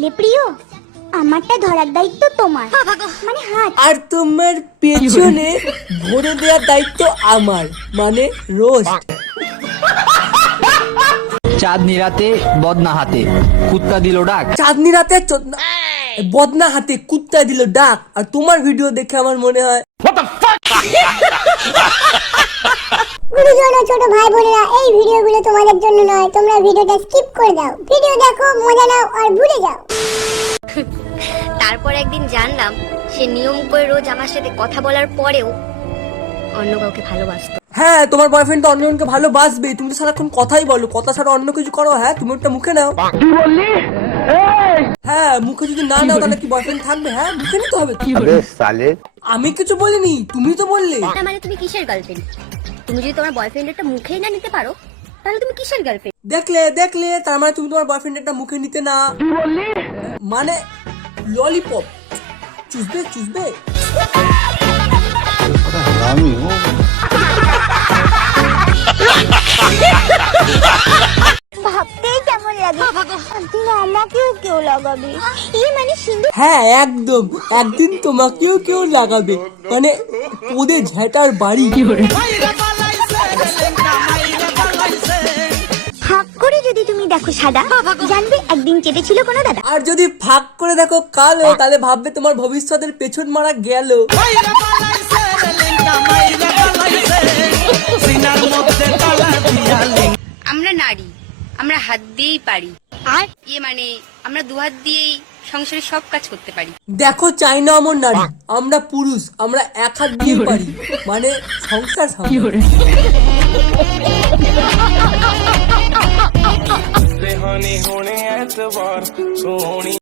ছেলে প্রিয়, আমারটা ধরার দায়িত্ব তোমার, মানে হাত। আর তোমার পেছনে ভরে দেওয়ার দায়িত্ব আমার, মানে রোস্ট। চাঁদনি রাতে বদনা হাতে কুত্তা দিল ডাক। চাঁদনি রাতে বদনা হাতে কুত্তা দিল ডাক। আর তোমার ভিডিও দেখে আমার মনে হয় গুরুজন ও ছোট ভাই বোনেরা, এই ভিডিওগুলো তোমাদের জন্য নয়, তোমরা ভিডিওটা স্কিপ করে দাও। ভিডিও দেখো, মজা নাও আর ভুলে যাও। তারপর একদিন জানলাম সে নিয়ম করে রোজ আমার সাথে কথা বলার পরেও অন্য কাউকে ভালোবাসতো। হ্যাঁ, তোমার বয়ফ্রেন্ড তো অন্যজনকে ভালোবাসবে, তুমি তো সারাক্ষণ কথাই বলো, কথা ছাড়া অন্য কিছু করো। হ্যাঁ, তুমি ওটা মুখে নাও। হ্যাঁ, মুখে যদি না নাও তাহলে কি বয়ফ্রেন্ড থাকবে? হ্যাঁ, মুখে নিতে হবে। আমি কিছু বলিনি, তুমি তো বললে। তার মানে তুমি কিসের গার্লফ্রেন্ড? তুমি যদি তোমার বয়ফ্রেন্ডেরটা মুখেই না নিতে পারো, তাহলে তুমি কিসের গার্লফ্রেন্ড? দেখলে তার মানে তুমি তোমার বয়ফ্রেন্ডেরটা মুখে নিতে না, মানে ললিপপ চুষবে। ভাবতেই কেমন লাগে, একদিন আমাকেও কেউ লাগাবে। মানে সিন্ধু। হ্যাঁ, একদম, একদিন তোমাকেও কেউ লাগাবে, মানে ওদের ঝেটার বাড়ি। হাক করে যদি তুমি দেখো সাদা, জানবে একদিন চেটেছিল কোনো দাদা। আর যদি ফাঁক করে দেখো কালো, তাহলে ভাববে তোমার ভবিষ্যতের পেছন মারা গেল। আমরা নারী, আমরা হাত দিয়েই পারি, আর মানে আমরা দুহাত দিয়েই সংসারে সব কাজ করতে পারি। দেখো চাইনা অমর নারী, আমরা পুরুষ, আমরা এক হাত দিয়ে পারি, মানে সংসার সামলাতে।